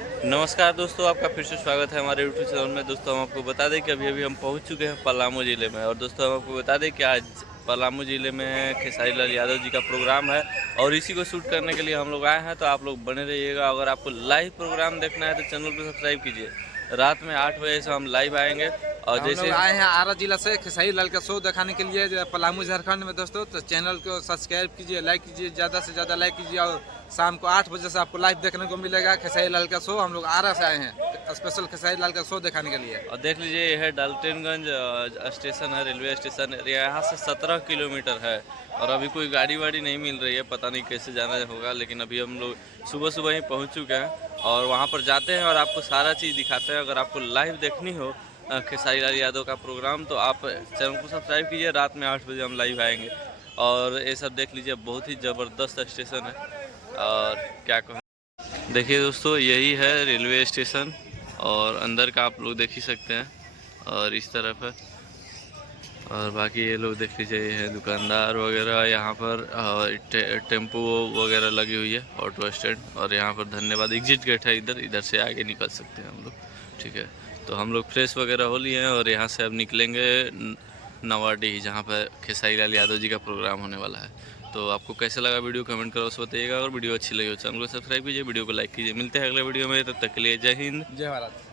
नमस्कार दोस्तों, आपका फिर से स्वागत है हमारे यूट्यूब चैनल में। दोस्तों हम आपको बता दें कि अभी हम पहुंच चुके हैं पलामू ज़िले में। और दोस्तों हम आपको बता दें कि आज पलामू ज़िले में खेसारी लाल यादव जी का प्रोग्राम है और इसी को शूट करने के लिए हम लोग आए हैं। तो आप लोग बने रहिएगा। अगर आपको लाइव प्रोग्राम देखना है तो चैनल को सब्सक्राइब कीजिए। रात में 8 बजे से हम लाइव आएंगे और हम लोग जैसे आए हैं आरा जिला से खेसारी लाल का शो दिखाने के लिए पलामू झारखंड में। दोस्तों तो चैनल को सब्सक्राइब कीजिए, लाइक कीजिए, ज़्यादा से ज़्यादा लाइक कीजिए। और शाम को 8 बजे से आपको लाइव देखने को मिलेगा खेसारी लाल का शो। हम लोग आरा से आए हैं स्पेशल खेसारी लाल का शो दिखाने के लिए। और देख लीजिए, यह है डाल्टनगंज स्टेशन है, रेलवे स्टेशन है। यहाँ से 17 किलोमीटर है और अभी कोई गाड़ी वाड़ी नहीं मिल रही है, पता नहीं कैसे जाना होगा। लेकिन अभी हम लोग सुबह सुबह ही पहुँच चुके हैं और वहाँ पर जाते हैं और आपको सारा चीज़ दिखाते हैं। अगर आपको लाइव देखनी हो खेसारी लाल यादव का प्रोग्राम तो आप चैनल को सब्सक्राइब कीजिए। रात में 8 बजे हम लाइव आएंगे और ये सब देख लीजिए, बहुत ही ज़बरदस्त स्टेशन है। और क्या कहूँ, देखिए दोस्तों, यही है रेलवे स्टेशन और अंदर का आप लोग देख ही सकते हैं। और इस तरफ है और बाकी ये लोग देख लीजिए, ये है दुकानदार वगैरह यहाँ पर। टेम्पो वगैरह लगी हुई है, ऑटो स्टैंड। और यहाँ पर धन्यवाद एग्जिट गेट है, इधर इधर से आगे निकल सकते हैं हम लोग। ठीक है, तो हम लोग फ्रेश वगैरह हो लिए हैं और यहाँ से अब निकलेंगे नवाडीह, जहाँ पर खेसारी लाल यादव जी का प्रोग्राम होने वाला है। तो आपको कैसा लगा वीडियो कमेंट करो, उसको बताइएगा। और वीडियो अच्छी लगी हो चैनल को सब्सक्राइब कीजिए, वीडियो को लाइक कीजिए। मिलते हैं अगले वीडियो में, तब तक के लिए जय हिंद जय भारत।